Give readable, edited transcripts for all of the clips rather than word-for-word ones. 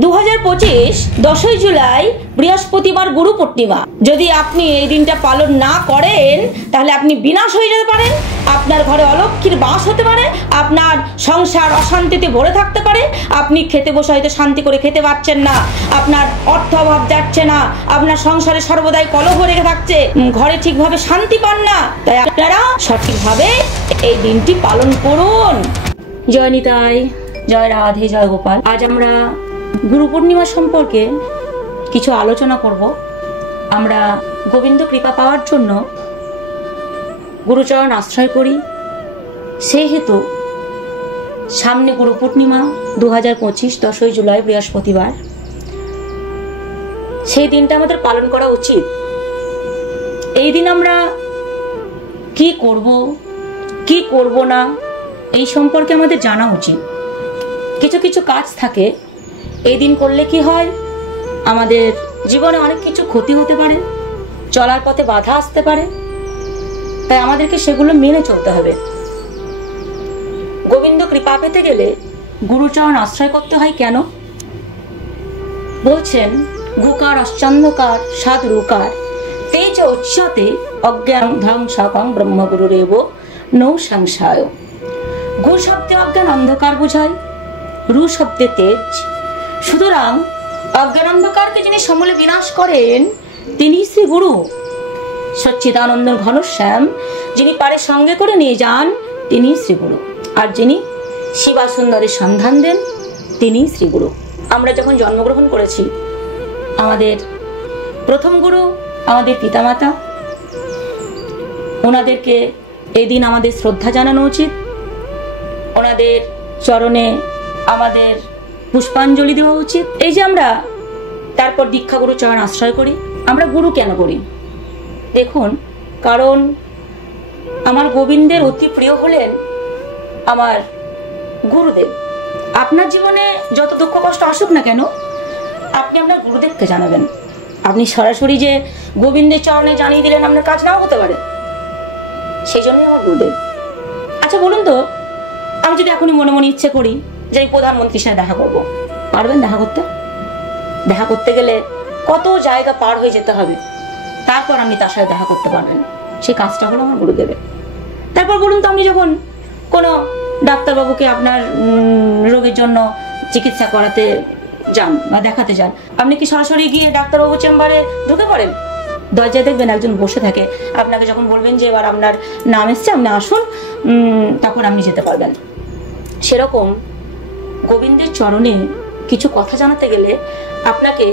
2025 10ই জুলাই বৃহস্পতিবার গুরু পূর্ণিমা। যদি আপনি এই দিনটা পালন না করেন তাহলে আপনি বিনাশ হয়ে যেতে পারেন, আপনার ঘরে অলক্ষীর বাস হতে পারে, আপনার সংসার অশান্তিতে ভরে থাকতে পারে, আপনি খেতে বসে হয়তো শান্তি করে খেতে পারছেন না, আপনার অর্থ অভাব যাচ্ছে না, আপনার সংসারে সর্বদাই কলহ রেখে থাকছে, ঘরে ঠিকভাবে শান্তি পান না। তাই আপনারা সঠিকভাবে এই দিনটি পালন করুন। জয় নিতাই, জয় রাধে, জয় গোপাল। আজ আমরা গুরু পূর্ণিমা সম্পর্কে কিছু আলোচনা করব। আমরা গোবিন্দ কৃপা পাওয়ার জন্য গুরুচরণ আশ্রয় করি। সেহেতু সামনে গুরু পূর্ণিমা 2025 10ই জুলাই বৃহস্পতিবার, সেই দিনটা আমাদের পালন করা উচিত। এই দিন আমরা কি করব কি করব না এই সম্পর্কে আমাদের জানা উচিত। কিছু কিছু কাজ থাকে এই দিন করলে কি হয়, আমাদের জীবনে অনেক কিছু ক্ষতি হতে পারে, চলার পথে বাধা আসতে পারে, তাই আমাদেরকে সেগুলো মেনে চলতে হবে। গোবিন্দ কৃপা পেতে গেলে গুরুচরণ আশ্রয় করতে হয়। কেন বলছেন? গুকার অশ্চন্দ্রকার সাধুকার তেজ উচ্যতে অজ্ঞান ধ্বংসকং ব্রহ্মগুরুরেব নৌ সংশয়। গু শব্দে অজ্ঞান অন্ধকার বোঝায়, রু শব্দে তেজ। সুতরাং অজ্ঞান অন্ধকারকে যিনি সমূলে বিনাশ করেন তিনি শ্রী গুরু। সচ্চিদানন্দ ঘনশ্যাম যিনি পারে সঙ্গে করে নিয়ে যান তিনি শ্রী গুরু। আর যিনি শিবা সুন্দরের সন্ধান দেন তিনি শ্রী গুরু। আমরা যখন জন্মগ্রহণ করেছি, আমাদের প্রথম গুরু আমাদের পিতামাতা, ওনাদেরকে এই দিন আমাদের শ্রদ্ধা জানানো উচিত। ওনাদের চরণে আমাদের পুষ্পাঞ্জলি দেওয়া উচিত। এই যে আমরা তারপর দীক্ষা গুরু চরণ আশ্রয় করি। আমরা গুরু কেন করি? দেখুন, কারণ আমার গোবিন্দের অতি প্রিয় হলেন আমার গুরুদেব। আপনার জীবনে যত দুঃখ কষ্ট আসুক না কেন, আপনি আপনার গুরুদেবকে জানাবেন। আপনি সরাসরি যে গোবিন্দের চরণে জানিয়ে দিলেন, আপনার কাজ নাও হতে পারে, সেই জন্যই আমার গুরুদেব। আচ্ছা বলুন তো, আমি যদি এখনই মনে মনে ইচ্ছে করি যে আমি প্রধানমন্ত্রীর সাথে দেখা করবো, পারবেন দেখা করতে? দেখা করতে গেলে কত জায়গা পার হয়ে যেতে হবে, তারপর আপনি তার সাথে দেখা করতে পারবেন। সেই কাজটা হলো আমার গুরুদেবের। তারপর বলুন তো, আপনি যখন কোনো ডাক্তারবাবুকে আপনার রোগের জন্য চিকিৎসা করাতে যান বা দেখাতে যান, আপনি কি সরাসরি গিয়ে ডাক্তারবাবু চেম্বারে ঢুকে পড়েন? দরজায় দেখবেন একজন বসে থাকে, আপনাকে যখন বলবেন যে এবার আপনার নাম এসছে, আপনি আসুন, তখন আপনি যেতে পারবেন। সেরকম গোবিন্দের চরণে কিছু কথা জানাতে গেলে আপনাকে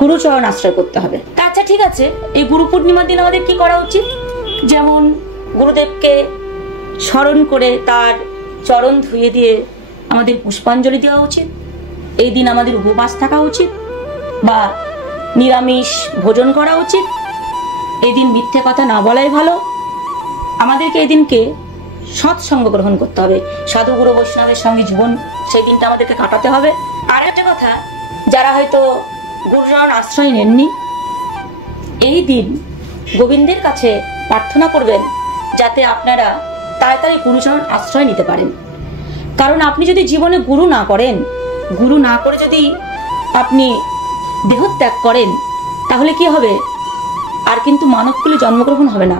গুরুচরণ আশ্রয় করতে হবে। আচ্ছা ঠিক আছে, এই গুরু পূর্ণিমার দিন আমাদের কি করা উচিত? যেমন গুরুদেবকে স্মরণ করে তার চরণ ধুয়ে দিয়ে আমাদের পুষ্পাঞ্জলি দেওয়া উচিত। এই দিন আমাদের উপবাস থাকা উচিত বা নিরামিষ ভোজন করা উচিত। এই দিন মিথ্যে কথা না বলাই ভালো। আমাদেরকে এই দিনকে সৎসঙ্গ গ্রহণ করতে হবে, সাধু গুরু বৈষ্ণবের সঙ্গে জীবন সেই দিনটা আমাদেরকে কাটাতে হবে। আর একটা কথা, যারা হয়তো গুরুচরণ আশ্রয় নেননি, এই দিন গোবিন্দের কাছে প্রার্থনা করবেন যাতে আপনারা তাড়াতাড়ি গুরুচরণ আশ্রয় নিতে পারেন। কারণ আপনি যদি জীবনে গুরু না করেন, গুরু না করে যদি আপনি দেহত্যাগ করেন, তাহলে কি হবে? আর কিন্তু মানবকুলে জন্মগ্রহণ হবে না,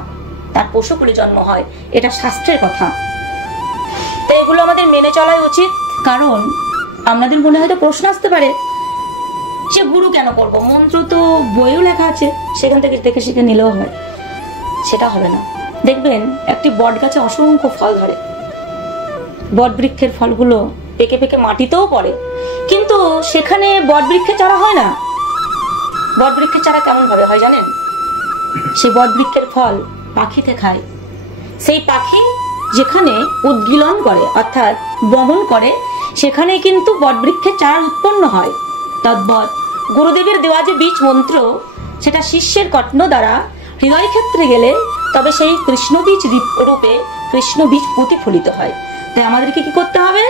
তার পশুকুলে জন্ম হয়। এটা শাস্ত্রের কথা। তো এগুলো আমাদের মেনে চলাই উচিত। কারণ আমাদের মনে হয়তো প্রশ্ন আসতে পারে যে গুরু কেন করব? মন্ত্র তো বইও লেখা আছে, সেখান থেকে দেখে শিখে নিলেও হয়। সেটা হবে না। দেখবেন একটি বট গাছে অসংখ্য ফল ধরে, বট বৃক্ষের ফলগুলো পেকে পেকে মাটিতেও পড়ে, কিন্তু সেখানে বট বৃক্ষের চারা হয় না। বট বৃক্ষের চারা কেমন ভাবে হয় জানেন? সেই বট বৃক্ষের ফল পাখিতে খায়। সেই পাখি যেখানে উদ্গীলন করে অর্থাৎ বমন করে, সেখানে কিন্তু বট বৃক্ষের চারা উৎপন্ন হয়। তদ্বৎ গুরুদেবের দেওয়া যে বীজ মন্ত্র, সেটা শিষ্যের কর্ণ দ্বারা হৃদয় ক্ষেত্রে গেলে তবে সেই কৃষ্ণ বীজ রূপে কৃষ্ণ বীজ প্রতিফলিত হয়। তাই আমাদেরকে কি করতে হবে?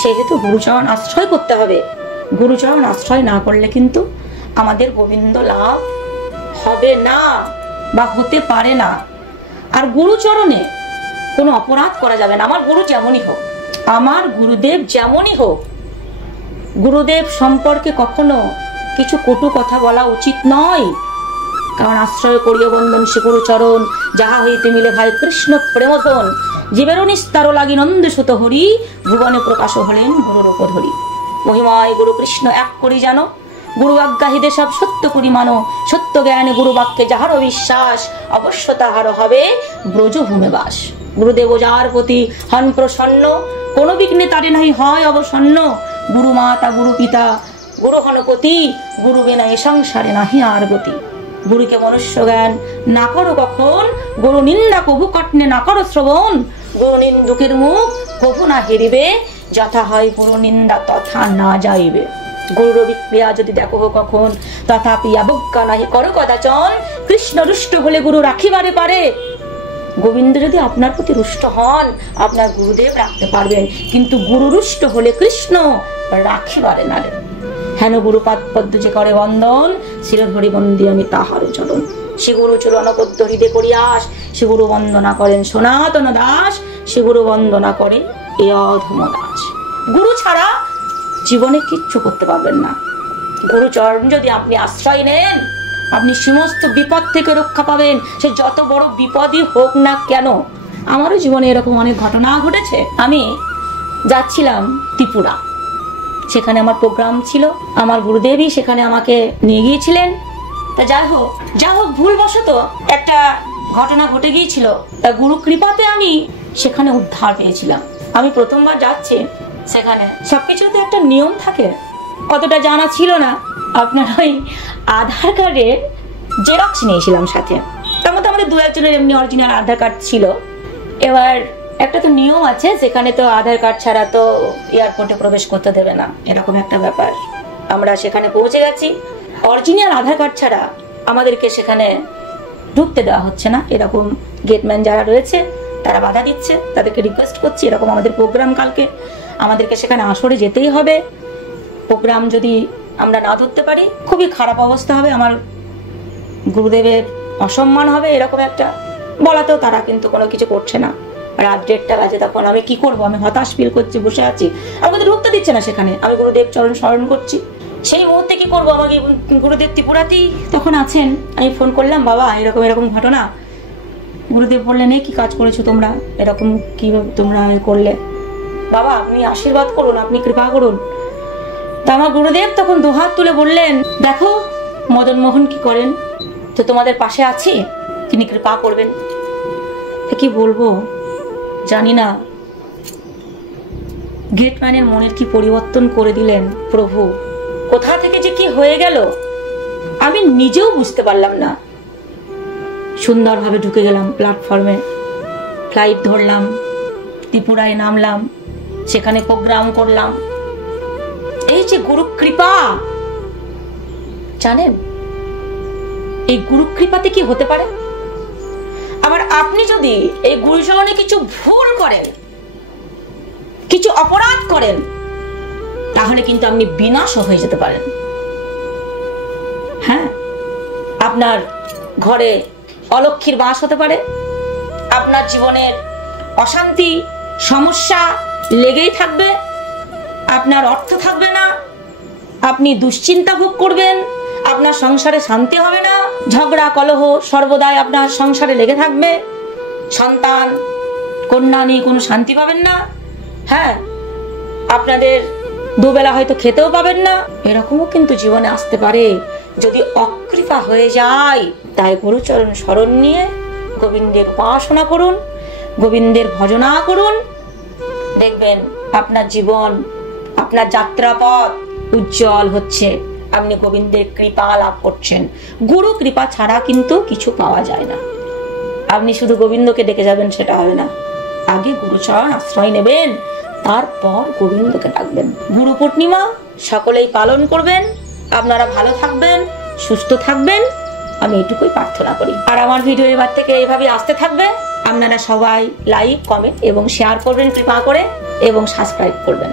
সেহেতু গুরুচরণ আশ্রয় করতে হবে। গুরুচরণ আশ্রয় না করলে কিন্তু আমাদের গোবিন্দ লাভ হবে না বা হতে পারে না। আর গুরুচরণে কোনো অপরাধ করা যাবে না। আমার গুরু যেমনই হোক, আমার গুরুদেব যেমনই হোক, গুরুদেব সম্পর্কে কখনো কিছু কটু কথা বলা উচিত নয়, কারণ আশ্রয় করিয়া বন্দন সে গুরুচরণ, যাহা হইতে মিলে ভাই কৃষ্ণ প্রেমধন, জীবের নিস্তার লাগি নন্দ সুত হরি, ভুবনে প্রকাশ হলেন গুরুর উপধরি। মহিমায় গুরু কৃষ্ণ এক করি জানো, গুরু আজ্ঞা হিদে সব সত্য করি মানো, সত্য জ্ঞানে গুরু বাক্যে যাহার বিশ্বাস, অবশ্য তাহার হবে ব্রজভূমে বাস। গুরুদেব যার প্রতি হন প্রসন্ন, কোন বিঘ্নে তারে নাই হয় অবসন্ন, গুরু মাতা গুরু পিতা গুরু হনপতি, গুরু বিনা এ সংসারে নাহি আর গতি। গুরুকে মনুষ্য জ্ঞান না করো কখন, গুরু নিন্দা কভু কটনে না করো শ্রবণ, গুরু নিন্দুকের মুখ কভু না হেরিবে, যথা হয় গুরু নিন্দা তথা না যাইবে। গুরুর বিক্রিয়া যদি দেখো কখন, তথাপি অবজ্ঞা নাহি করো কদাচন, কৃষ্ণ রুষ্ট হলে গুরু রাখিবারে পারে। গোবিন্দ যদি আপনার প্রতি রুষ্ট হন, আপনার গুরুদেব রাখতে পারবেন, কিন্তু গুরু রুষ্ট হলে কৃষ্ণ রাখিবারে না রে। হেন গুরুপাদ পদ্ম যে করে বন্দন, শিরধরি বন্দি আমি তাহার চরণ। সে গুরু চরণবদ্ধ হৃদয় করিয়াস, সে গুরু বন্দনা করেন সনাতন দাস, সে গুরু বন্দনা করেন এ অধম দাস। গুরু ছাড়া জীবনে কিচ্ছু করতে পারবেন না। গুরু চরণ যদি আপনি আশ্রয় নেন, আপনি সমস্ত বিপদ থেকে রক্ষা পাবেন, সে যত বড় বিপদই হোক না কেন। আমারও জীবনে এরকম অনেক ঘটনা ঘটেছে। আমি যাচ্ছিলাম ত্রিপুরা, সেখানে আমার প্রোগ্রাম ছিল, আমার গুরুদেবই সেখানে আমাকে নিয়ে গিয়েছিলেন। তা যাই হোক ভুলবশত একটা ঘটনা ঘটে গিয়েছিল, তা গুরু কৃপাতে আমি সেখানে উদ্ধার পেয়েছিলাম। আমি প্রথমবার যাচ্ছি, সেখানে সবকিছুতে একটা নিয়ম থাকে, কতটা জানা ছিল না। আপনার ওই আধার কার্ডের জেরক্স নিয়েছিলাম সাথে, তার মধ্যে আমাদের দু একজনের এমনি অরিজিনাল আধার কার্ড ছিল। এবার একটা তো নিয়ম আছে, সেখানে তো আধার কার্ড ছাড়া তো এয়ারপোর্টে প্রবেশ করতে দেবে না, এরকম একটা ব্যাপার। আমরা সেখানে পৌঁছে গেছি, অরিজিনাল আধার কার্ড ছাড়া আমাদেরকে সেখানে ঢুকতে দেওয়া হচ্ছে না, এরকম গেটম্যান যারা রয়েছে তারা বাধা দিচ্ছে। তাদেরকে রিকোয়েস্ট করছি, এরকম আমাদের প্রোগ্রাম কালকে, আমাদেরকে সেখানে আসরে যেতেই হবে। প্রোগ্রাম যদি আমরা না ধরতে পারি খুবই খারাপ অবস্থা হবে, আমার গুরুদেবের অসম্মান হবে, এরকম একটা বলাতেও তারা কিন্তু কোনো কিছু করছে না। রাত 1:30 বাজে, তখন আমি কি করব, আমি হতাশ ফিল করছি, বসে আছি, আমাকে ঢুকতে দিচ্ছে না সেখানে। আমি গুরুদেব চরণ স্মরণ করছি, সেই মুহূর্তে কি করবো, আমাকে গুরুদেব ত্রিপুরাতেই তখন আছেন। আমি ফোন করলাম, বাবা এরকম এরকম ঘটনা। গুরুদেব বললেন, কি কাজ করেছো তোমরা, এরকম কি তোমরা করলে, বাবা আপনি আশীর্বাদ করুন, আপনি কৃপা করুন। তা আমার গুরুদেব তখন দুহাত তুলে বললেন, দেখো মদন মোহন কি করেন, তো তোমাদের পাশে আছি, তিনি কৃপা করবেন। কি বলবো জানি না, গেটম্যানের মনের কি পরিবর্তন করে দিলেন প্রভু, কোথা থেকে যে কি হয়ে গেল আমি নিজেও বুঝতে পারলাম না। সুন্দরভাবে ঢুকে গেলাম প্ল্যাটফর্মে, ফ্লাইট ধরলাম, ত্রিপুরায় নামলাম, সেখানে প্রোগ্রাম করলাম। এই যে গুরু কৃপা, জানেন এই গুরু কৃপাতে কি হতে পারে। আবার আপনি যদি এই গুরুচরণে কিছু ভুল করেন, কিছু অপরাধ করেন, তাহলে কিন্তু আপনি বিনাশ হয়ে যেতে পারেন। হ্যাঁ, আপনার ঘরে অলক্ষীর বাস হতে পারে, আপনার জীবনের অশান্তি সমস্যা লেগেই থাকবে, আপনার অর্থ থাকবে না, আপনি দুশ্চিন্তা ভোগ করবেন, আপনার সংসারে শান্তি হবে না, ঝগড়া কলহ সর্বদাই আপনার সংসারে লেগে থাকবে, সন্তান কন্যা নিয়ে কোনো শান্তি পাবেন না। হ্যাঁ, আপনাদের দুবেলা হয়তো খেতেও পাবেন না, এরকমও কিন্তু জীবনে আসতে পারে যদি অকৃপা হয়ে যায়। তাই গুরুচরণ স্মরণ নিয়ে গোবিন্দের উপাসনা করুন, গোবিন্দের ভজনা করুন, দেখবেন আপনার জীবন, আপনার যাত্রাপথ উজ্জ্বল হচ্ছে, আপনি গোবিন্দের কৃপা লাভ করছেন। গুরু কৃপা ছাড়া কিন্তু কিছু পাওয়া যায় না। আপনি শুধু গোবিন্দকে ডেকে যাবেন সেটা হবে না, আগে গুরুচরণ আশ্রয় নেবেন, তারপর গোবিন্দকে ডাকবেন। গুরু পূর্ণিমা সকলেই পালন করবেন, আপনারা ভালো থাকবেন, সুস্থ থাকবেন, আমি এটুকুই প্রার্থনা করি। আর আমার ভিডিও এবার থেকে এইভাবে আসতে থাকবে। আপনারা সবাই লাইক, কমেন্ট এবং শেয়ার করবেন কৃপা করে, এবং সাবস্ক্রাইব করবেন।